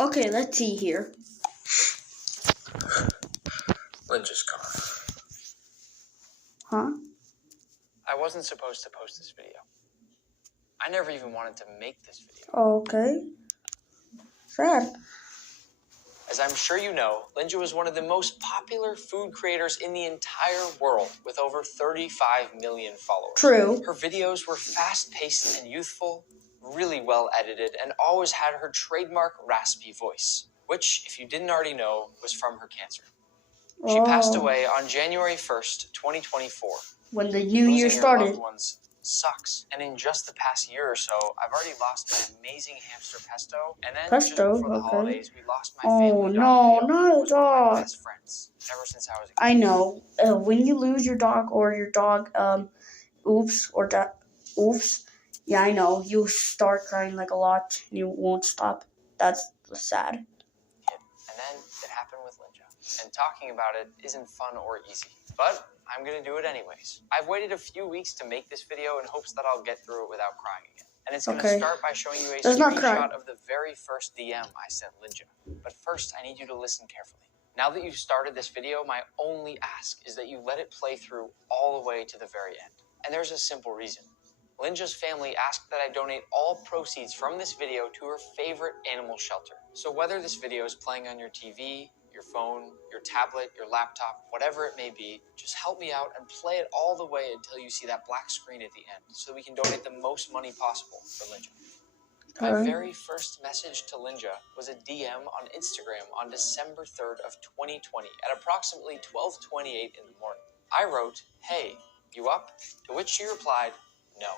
Okay, let's see here. Lynja's car. Huh? I wasn't supposed to post this video. I never even wanted to make this video. Okay. Sad. As I'm sure you know, Lynja was one of the most popular food creators in the entire world with over 35 million followers. True. Her videos were fast-paced and youthful, really well edited, and always had her trademark raspy voice, which, if you didn't already know, was from her cancer. She passed away on January 1st, 2024. When the new year Losing started. your loved ones sucks. And in just the past year or so, I've already lost my amazing hamster Pesto. And then just before the holidays, we lost my family dog, Theo, who was one of my best friends ever since I was a kid. I know. When you lose your dog or your dog, oops. Yeah, I know. You start crying like a lot. You won't stop. That's sad. And then it happened with Lynja. And talking about it isn't fun or easy. But I'm going to do it anyways. I've waited a few weeks to make this video in hopes that I'll get through it without crying again. And it's going to start by showing you a screenshot of the very first DM I sent Lynja. But first, I need you to listen carefully. Now that you've started this video, my only ask is that you let it play through all the way to the very end. And there's a simple reason. Lynja's family asked that I donate all proceeds from this video to her favorite animal shelter. So whether this video is playing on your TV, your phone, your tablet, your laptop, whatever it may be, just help me out and play it all the way until you see that black screen at the end so we can donate the most money possible for Lynja. My very first message to Lynja was a DM on Instagram on December 3rd of 2020 at approximately 12:28 in the morning. I wrote, "Hey, you up?" To which she replied, "No."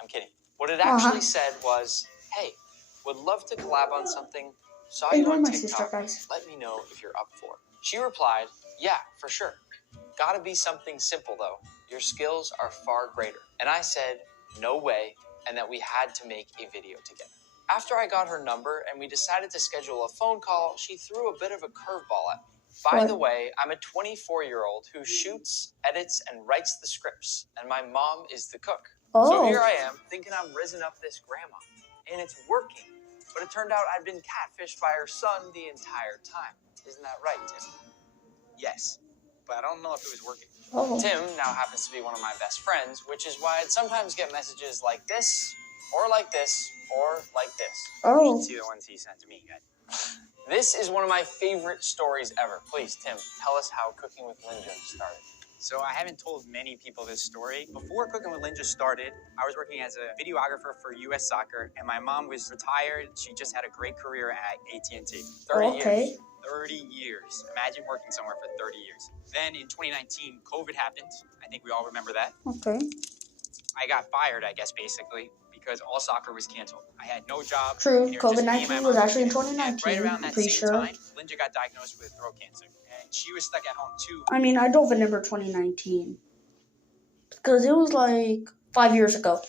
I'm kidding. What it actually said was, "Hey, would love to collab on something. Saw you on TikTok. Let me know if you're up for it." She replied, "Yeah, for sure. Gotta be something simple though. Your skills are far greater." And I said, "No way," and that we had to make a video together. After I got her number and we decided to schedule a phone call, she threw a bit of a curveball at me. By the way, I'm a 24-year-old who shoots, edits, and writes the scripts, and my mom is the cook. So here I am, thinking I'm raising up this grandma, and it's working. But it turned out I'd been catfished by her son the entire time. Isn't that right, Tim? Yes, but I don't know if it was working. Tim now happens to be one of my best friends, which is why I'd sometimes get messages like this, or like this, or like this. You should see the ones he sent to me, guys. This is one of my favorite stories ever. Please, Tim, tell us how Cooking with Lynja started. So I haven't told many people this story. Before Cooking with Lynja started, I was working as a videographer for U.S. Soccer, and my mom was retired. She just had a great career at AT&T. 30 years. 30 years. Imagine working somewhere for 30 years. Then in 2019, COVID happened. I think we all remember that. I got fired, I guess, basically, because all soccer was canceled. I had no job. True, COVID-19 was actually in 2019. And right around that same time, Lynja got diagnosed with throat cancer. And she was stuck at home too. I mean, I don't remember 2019. Because it was like 5 years ago.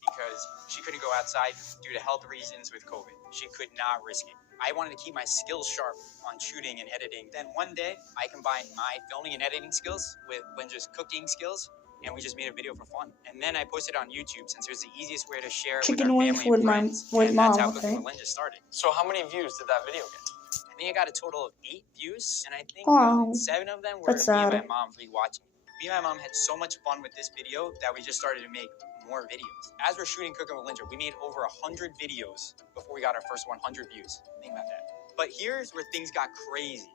Because she couldn't go outside due to health reasons with COVID. She could not risk it. I wanted to keep my skills sharp on shooting and editing. Then one day, I combined my filming and editing skills with Lynja's cooking skills, and we just made a video for fun. And then I posted it on YouTube since it was the easiest way to share it with our family and friends. And that's how Cooking with Lynja started. So how many views did that video get? I think I got a total of 8 views, and I think 7 of them were me and my mom rewatching. Me and my mom had so much fun with this video that we just started to make more videos. As we're shooting Cooking with Lynja, we made over 100 videos before we got our first 100 views. Think about that. But here's where things got crazy.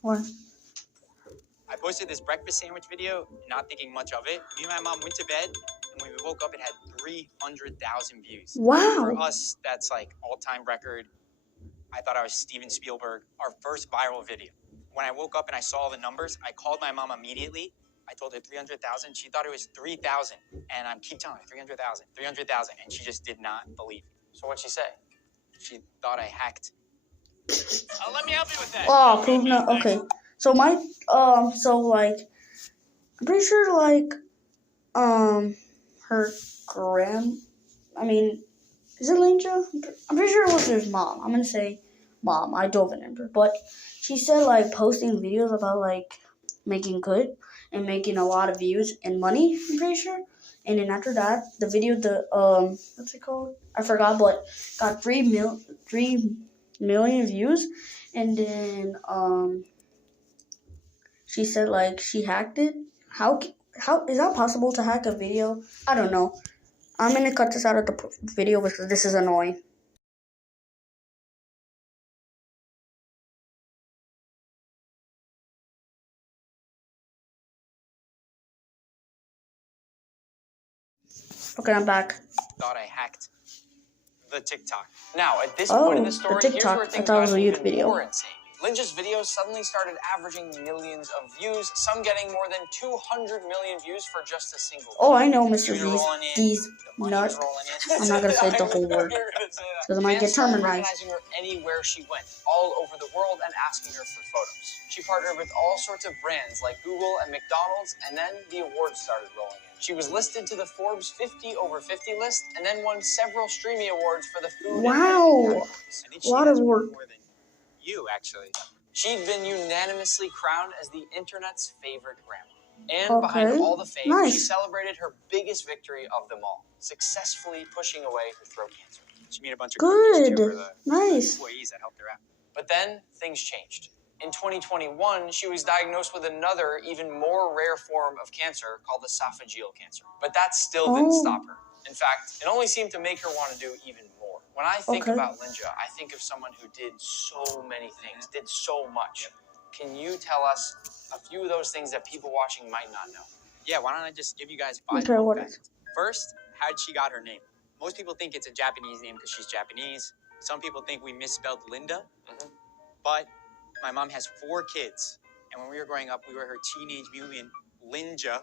What? I posted this breakfast sandwich video, not thinking much of it. Me and my mom went to bed, and when we woke up, it had 300,000 views. Wow. For us, that's like all-time record. I thought I was Steven Spielberg. Our first viral video. When I woke up and I saw the numbers, I called my mom immediately. I told her 300,000. She thought it was 3,000. And I keep telling her 300,000, 300,000. And she just did not believe me. So what'd she say? She thought I hacked. Let me help you with that. Oh, prove no. Okay. So my, I'm pretty sure, her is it Lynja? I'm pretty sure it was his mom. I'm gonna say mom. I don't remember. But she said, posting videos about, making good and making a lot of views and money, I'm pretty sure. And then after that, the video, what's it called? I forgot, but got 3 million views, and then she said like she hacked it. How is that possible to hack a video? I don't know. I'm gonna cut this out of the video because this is annoying. Okay, I'm back. Thought I hacked the TikTok. Now, at this point in the story, here's TikTok. where I things thought it was got a youth even video. more insane. Lynja's videos suddenly started averaging millions of views, some getting more than 200 million views for just a single Oh, I know, Mr. Views are rolling in, These the money's nuts. rolling in. I'm not gonna say the whole word You're gonna say that. because I might get Fans started terminized. recognizing her anywhere she went, all over the world, and asking her for photos. She partnered with all sorts of brands like Google and McDonald's, and then the awards started rolling in. She was listed to the Forbes 50 over 50 list, and then won several Streamy Awards for the food and editing Wow, categories. I think a she lot has of work. more than you, actually. She'd been unanimously crowned as the internet's favorite grandma. And Okay, behind all the fame, she nice. celebrated her biggest victory of them all, successfully pushing away her throat cancer. She made a bunch of cookies Good, too for the nice. employees that helped her out. But then things changed. In 2021, she was diagnosed with another, even more rare form of cancer called esophageal cancer. But that still didn't stop her. In fact, it only seemed to make her want to do even more. When I think about Lynja, I think of someone who did so many things, did so much. Can you tell us a few of those things that people watching might not know? Yeah, why don't I just give you guys 5 Okay, what facts. First, how'd she got her name? Most people think it's a Japanese name because she's Japanese. Some people think we misspelled Linda. But my mom has 4 kids. And when we were growing up, we were her teenage mutant lynja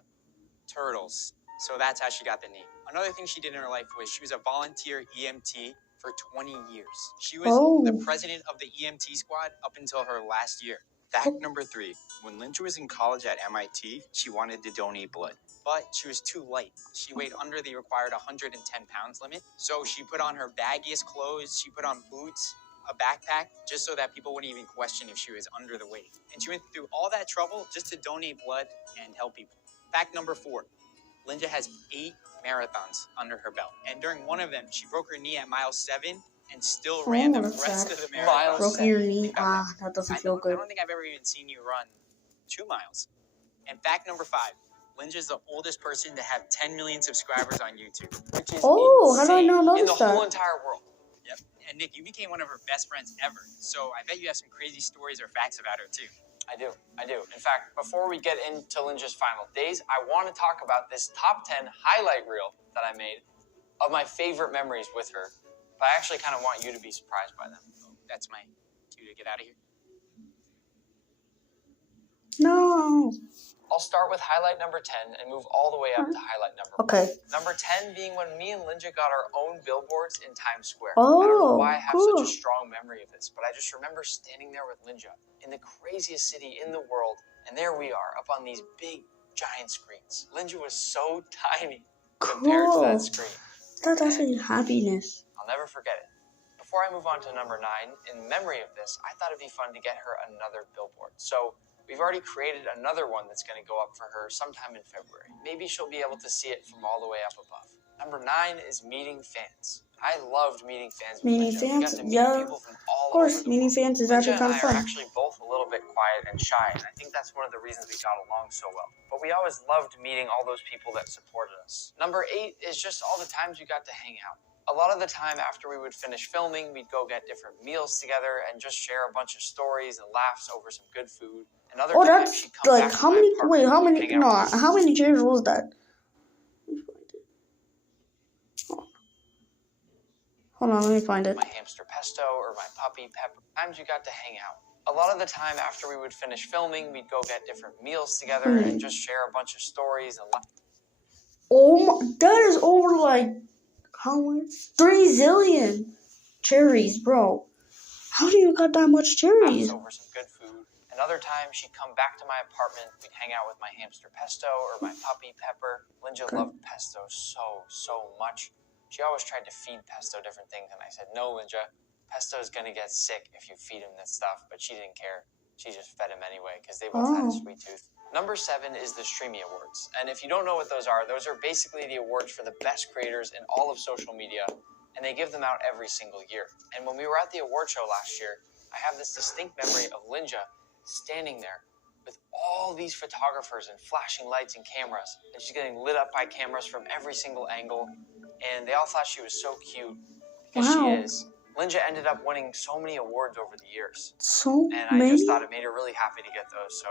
turtles. So that's how she got the name. Another thing she did in her life was she was a volunteer EMT for 20 years. She was the president of the EMT squad up until her last year. Fact number 3. When Lynja was in college at MIT, she wanted to donate blood. But she was too light. She weighed under the required 110 pounds limit. So she put on her baggiest clothes, she put on boots, a backpack, just so that people wouldn't even question if she was under the weight. And she went through all that trouble just to donate blood and help people. Fact number 4. Lynja has 8 marathons under her belt. And during one of them, she broke her knee at mile 7 and still ran the rest of the marathon. Broke your knee. That doesn't feel good. I don't think I've ever even seen you run 2 miles. And fact number 5. Lynja is the oldest person to have 10 million subscribers on YouTube. Which is how do I not in notice the that? whole entire world. Yep. And Nick, you became one of her best friends ever. So I bet you have some crazy stories or facts about her too. I do. In fact, before we get into Lynja's final days, I want to talk about this top 10 highlight reel that I made of my favorite memories with her. But I actually kind of want you to be surprised by them. Oh, that's my cue to get out of here. No. I'll start with highlight number 10 and move all the way up to highlight number 1. Okay. Number 10 being when me and Lynja got our own billboards in Times Square. I don't know why I have such a strong memory of this, but I just remember standing there with Lynja in the craziest city in the world, and there we are up on these big, giant screens. Lynja was so tiny compared to that screen. That's actually happiness. I'll never forget it. Before I move on to number 9, in memory of this, I thought it'd be fun to get her another billboard. So we've already created another one that's going to go up for her sometime in February. Maybe she'll be able to see it from all the way up above. Number 9 is meeting fans. I loved meeting fans. Meeting fans? Yeah. Of course, meeting fans is actually kind of fun. Lynja and I are actually both a little bit quiet and shy, and I think that's one of the reasons we got along so well. But we always loved meeting all those people that supported us. Number 8 is just all the times we got to hang out. A lot of the time after we would finish filming, we'd go get different meals together and just share a bunch of stories and laughs over some good food. And other times she'd come like back how to my many? apartment Wait, how and many? hang out with No, how many chairs was that? Hold on, let me find it. my hamster Pesto or my puppy Pepper. Times we got to hang out. A lot of the time after we would finish filming, we'd go get different meals together and just share a bunch of stories and laughs. Oh my, that is over like how much? 3 zillion cherries, bro. How do you got that much cherries? Over some good food. And other times she'd come back to my apartment, we'd hang out with my hamster Pesto or my puppy Pepper. Lynja loved Pesto so much. She always tried to feed Pesto different things, and I said, no, Lynja, Pesto's gonna get sick if you feed him this stuff, but she didn't care. She just fed him anyway, because they both had a sweet tooth. Number 7 is the Streamy Awards. And if you don't know what those are basically the awards for the best creators in all of social media. and they give them out every single year. And when we were at the award show last year, I have this distinct memory of Lynja standing there with all these photographers and flashing lights and cameras, and she's getting lit up by cameras from every single angle, and they all thought she was so cute because she is. Lynja ended up winning so many awards over the years. And I just thought it made her really happy to get those, so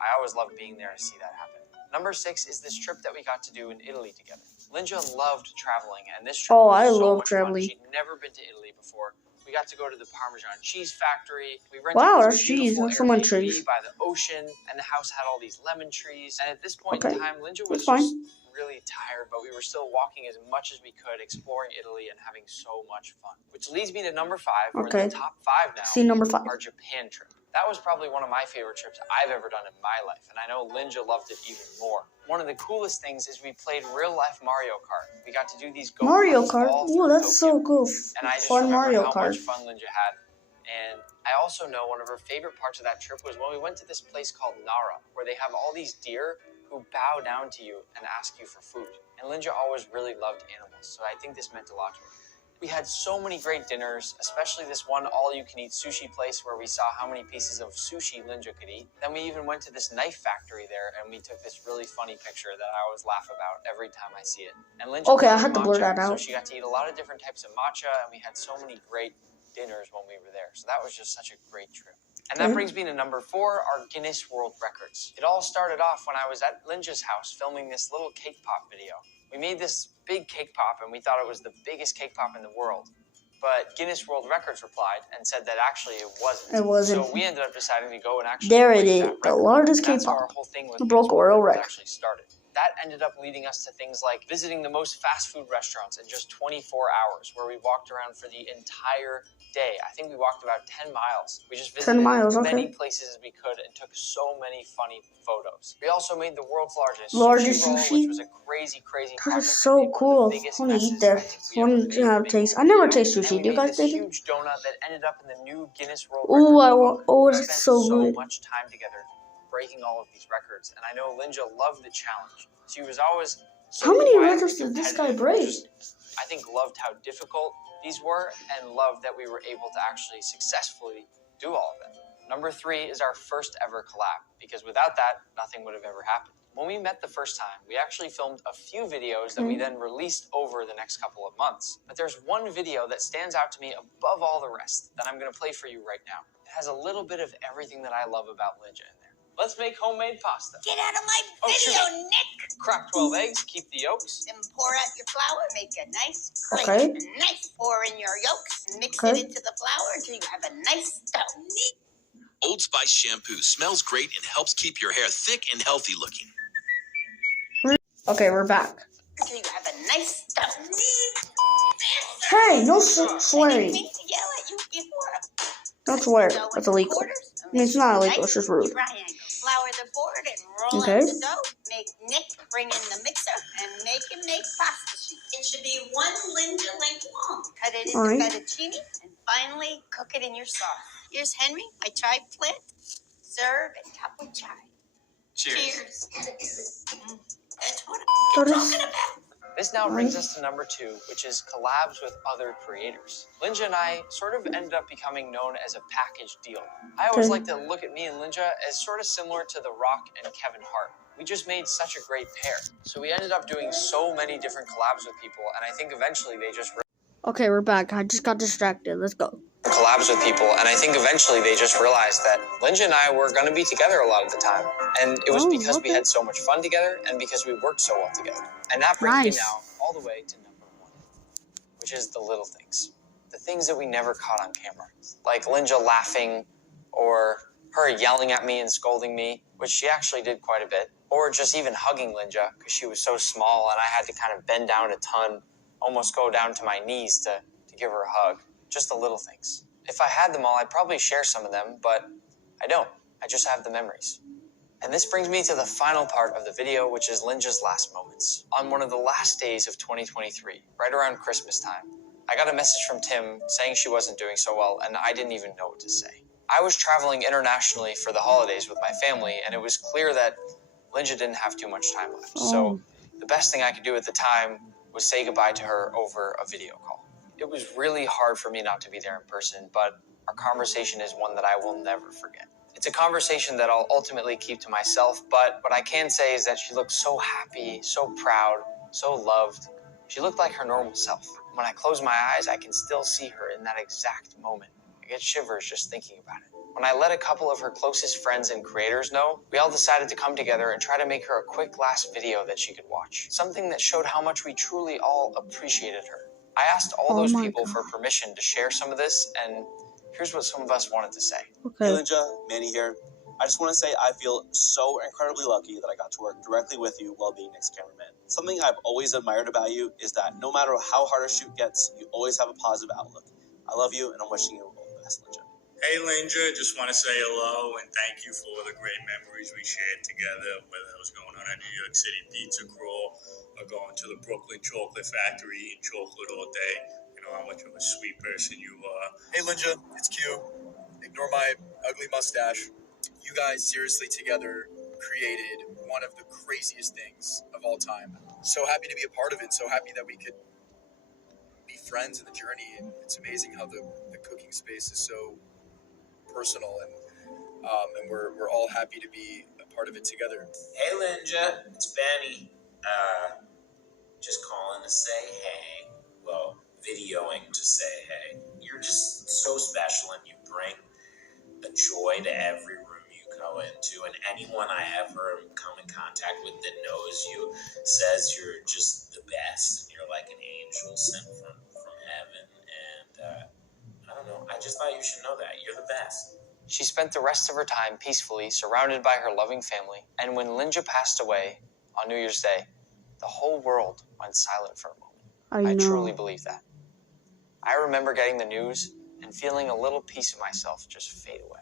I always loved being there to see that happen. Number 6 is this trip that we got to do in Italy together. Lynja loved traveling, and this trip was so much fun. She'd never been to Italy before. We got to go to the Parmesan cheese factory. We rented this beautiful Airbnb by the ocean, and the house had all these lemon trees. And at this point in time, Lynja was just really tired, but we were still walking as much as we could, exploring Italy and having so much fun. Which leads me to number 5. We're in the top 5 now. See number 5. Our Japan trip. That was probably one of my favorite trips I've ever done in my life, and I know Lynja loved it even more. One of the coolest things is we played real-life Mario Kart. We got to do these go-karts Mario Kart? Ooh, that's so cool. And I just remember how much fun Lynja had. And I also know one of her favorite parts of that trip was when we went to this place called Nara, where they have all these deer who bow down to you and ask you for food. And Lynja always really loved animals, so I think this meant a lot to her. We had so many great dinners, especially this one all-you-can-eat sushi place where we saw how many pieces of sushi Lynja could eat. Then we even went to this knife factory there, and we took this really funny picture that I always laugh about every time I see it. And Lynja I had to blur that out. So she got to eat a lot of different types of matcha, and we had so many great dinners when we were there. So that was just such a great trip. And that brings me to number 4, our Guinness World Records. It all started off when I was at Lynja's house filming this little cake pop video. We made this big cake pop, and we thought it was the biggest cake pop in the world. But Guinness World Records replied and said that actually it wasn't. It wasn't. So we ended up deciding to go and actually break that record. The largest cake pop. Our whole thing with broke a world record. Actually started. That ended up leading us to things like visiting the most fast food restaurants in just 24 hours, where we walked around for the entire day. I think we walked about 10 miles. We just visited as many places as we could and took so many funny photos. We also made the world's largest sushi roll, which was a crazy project. That is so cool. I want to eat there. I want to have a taste. I never taste sushi. Do you guys taste it? Huge donut that ended up in the new Guinness World Records. Oh, it's so good. So much time together breaking all of these records, and I know Lynja loved the challenge. She was always how many records did this guy break? I think loved how difficult these were, and loved that we were able to actually successfully do all of them. Number 3 is our first ever collab, because without that, nothing would have ever happened. When we met the first time, we actually filmed a few videos that we then released over the next couple of months. But there's one video that stands out to me above all the rest that I'm going to play for you right now. It has a little bit of everything that I love about Lynja in there. Let's make homemade pasta. Get out of my video, Nick! Crack 12 eggs, keep the yolks. Then pour out your flour, make a nice plate. Nice. Pour in your yolks, mix it into the flour until you have a nice dough. Old Spice shampoo smells great and helps keep your hair thick and healthy looking. Okay, we're back. Until you have a nice dough. Hey, no swearing. Don't swear. That's illegal. I mean, it's not illegal, it's just rude. Flour the board and roll out the dough. Make Nick bring in the mixer and make him make pasta sheets. It should be 1 Lynja length long. Cut it into fettuccine and finally cook it in your sauce. Here's Henry, my chai plant. Serve and top with chai. Cheers. That's what I'm talking about. This now brings us to number 2, which is collabs with other creators. Lynja and I sort of ended up becoming known as a package deal. I always like to look at me and Lynja as sort of similar to The Rock and Kevin Hart. We just made such a great pair. So we ended up doing so many different collabs with people, and I think eventually they just... Okay, we're back. I just got distracted. Let's go. Collabs with people, and I think eventually they just realized that Lynja and I were going to be together a lot of the time, and it was because we had so much fun together and because we worked so well together. And that brings me now all the way to number 1, which is the little things, the things that we never caught on camera, like Lynja laughing, or her yelling at me and scolding me, which she actually did quite a bit, or just even hugging Lynja because she was so small and I had to kind of bend down a ton, almost go down to my knees to give her a hug. Just the little things. If I had them all, I'd probably share some of them, but I don't. I just have the memories. And this brings me to the final part of the video, which is Lynja's last moments. On one of the last days of 2023, right around Christmas time, I got a message from Tim saying she wasn't doing so well, and I didn't even know what to say. I was traveling internationally for the holidays with my family, and it was clear that Lynja didn't have too much time left. So the best thing I could do at the time was say goodbye to her over a video call. It was really hard for me not to be there in person, but our conversation is one that I will never forget. It's a conversation that I'll ultimately keep to myself, but what I can say is that she looked so happy, so proud, so loved. She looked like her normal self. When I close my eyes, I can still see her in that exact moment. I get shivers just thinking about it. When I let a couple of her closest friends and creators know, we all decided to come together and try to make her a quick last video that she could watch. Something that showed how much we truly all appreciated her. I asked all those people for permission to share some of this, and here's what some of us wanted to say. Hey Lynja, Manny here. I just want to say I feel so incredibly lucky that I got to work directly with you while being Nick's cameraman. Something I've always admired about you is that no matter how hard a shoot gets, you always have a positive outlook. I love you, and I'm wishing you all the best, Lynja. Hey Lynja, just want to say hello and thank you for all the great memories we shared together, whether it was going on a New York City pizza crawl or going to the Brooklyn Chocolate Factory eating chocolate all day. You know how much of a sweet person you are. Hey Lynja, it's Q. Ignore my ugly mustache. You guys seriously together created one of the craziest things of all time. So happy to be a part of it. So happy that we could be friends in the journey. And it's amazing how the cooking space is so personal, and we're all happy to be a part of it together. Hey Lynja, it's Benny. Just calling to say hey. Well, videoing to say hey. You're just so special, and you bring a joy to every room you go into, and anyone I ever come in contact with that knows you says you're just the best, and you're like an angel sent from heaven, and I don't know, I just thought you should know that. You're the best. She spent the rest of her time peacefully surrounded by her loving family, and when Lynja passed away on New Year's Day, the whole world went silent for a moment. I truly believe that. I remember getting the news and feeling a little piece of myself just fade away.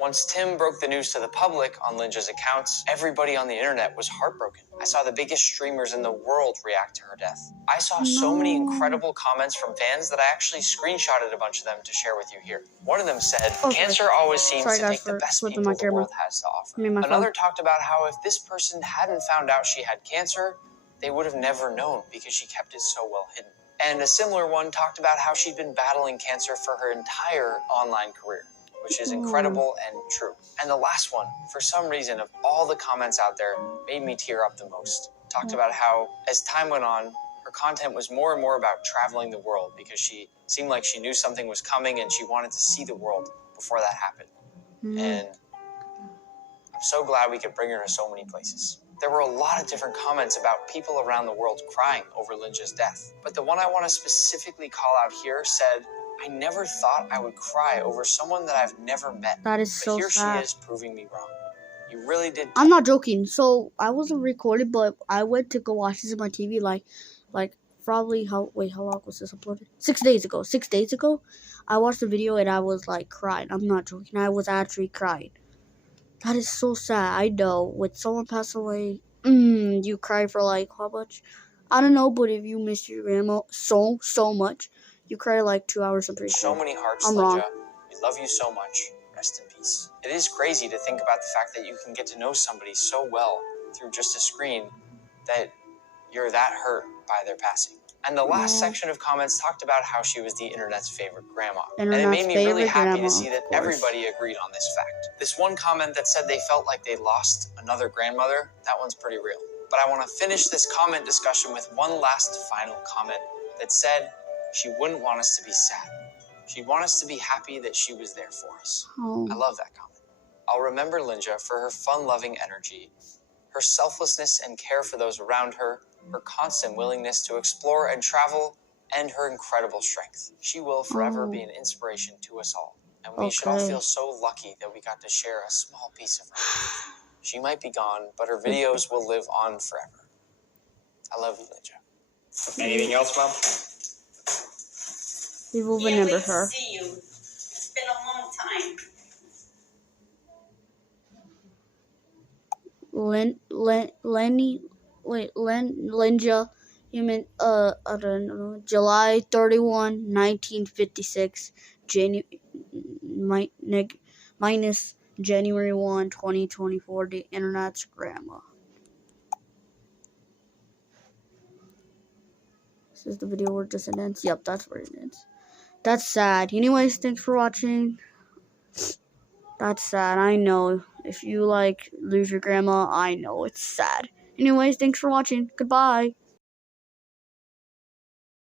Once Tim broke the news to the public on Lynja's accounts, everybody on the internet was heartbroken. I saw the biggest streamers in the world react to her death. I saw so many incredible comments from fans that I actually screenshotted a bunch of them to share with you here. One of them said, cancer always seems to take the best people the world has to offer. Another talked about how if this person hadn't found out she had cancer, they would have never known because she kept it so well hidden. And a similar one talked about how she'd been battling cancer for her entire online career, which is incredible and true. And the last one, for some reason, of all the comments out there, made me tear up the most. Talked about how, as time went on, her content was more and more about traveling the world because she seemed like she knew something was coming and she wanted to see the world before that happened. And I'm so glad we could bring her to so many places. There were a lot of different comments about people around the world crying over Lynja's death. But the one I want to specifically call out here said, I never thought I would cry over someone that I've never met. That is so sad. But here she is proving me wrong. You really did. I'm not joking. So I wasn't recorded, but I went to go watch this on my TV like probably how long was this uploaded? 6 days ago. 6 days ago, I watched the video and I was like crying. I'm not joking. I was actually crying. That is so sad. I know. When someone passed away, you cry for like how much? I don't know, but if you miss your grandma so much, you cry like 2 hours. I'm pretty sure. So many hearts, I'm Lynja. wrong. We love you so much. Rest in peace. It is crazy to think about the fact that you can get to know somebody so well through just a screen that you're that hurt by their passing. And the last section of comments talked about how she was the internet's favorite grandma. And it made me really happy to see that everybody agreed on this fact. This one comment that said they felt like they lost another grandmother, that one's pretty real. But I want to finish this comment discussion with one last final comment that said she wouldn't want us to be sad. She'd want us to be happy that she was there for us. I love that comment. I'll remember Lynja for her fun-loving energy, her selflessness and care for those around her, her constant willingness to explore and travel, and her incredible strength. She will forever be an inspiration to us all. And we should all feel so lucky that we got to share a small piece of her. She might be gone, but her videos will live on forever. I love you, Lynja. Anything else, Mom? We will remember her. See you. It's been a long time. Lynja, you mean, I don't know, July 31, 1956, minus January 1, 2024, the internet's grandma. This is the video where it ends. Yep, that's where it ends. That's sad. Anyways, thanks for watching. That's sad. I know. If you lose your grandma, I know it's sad. Anyways, thanks for watching. Goodbye.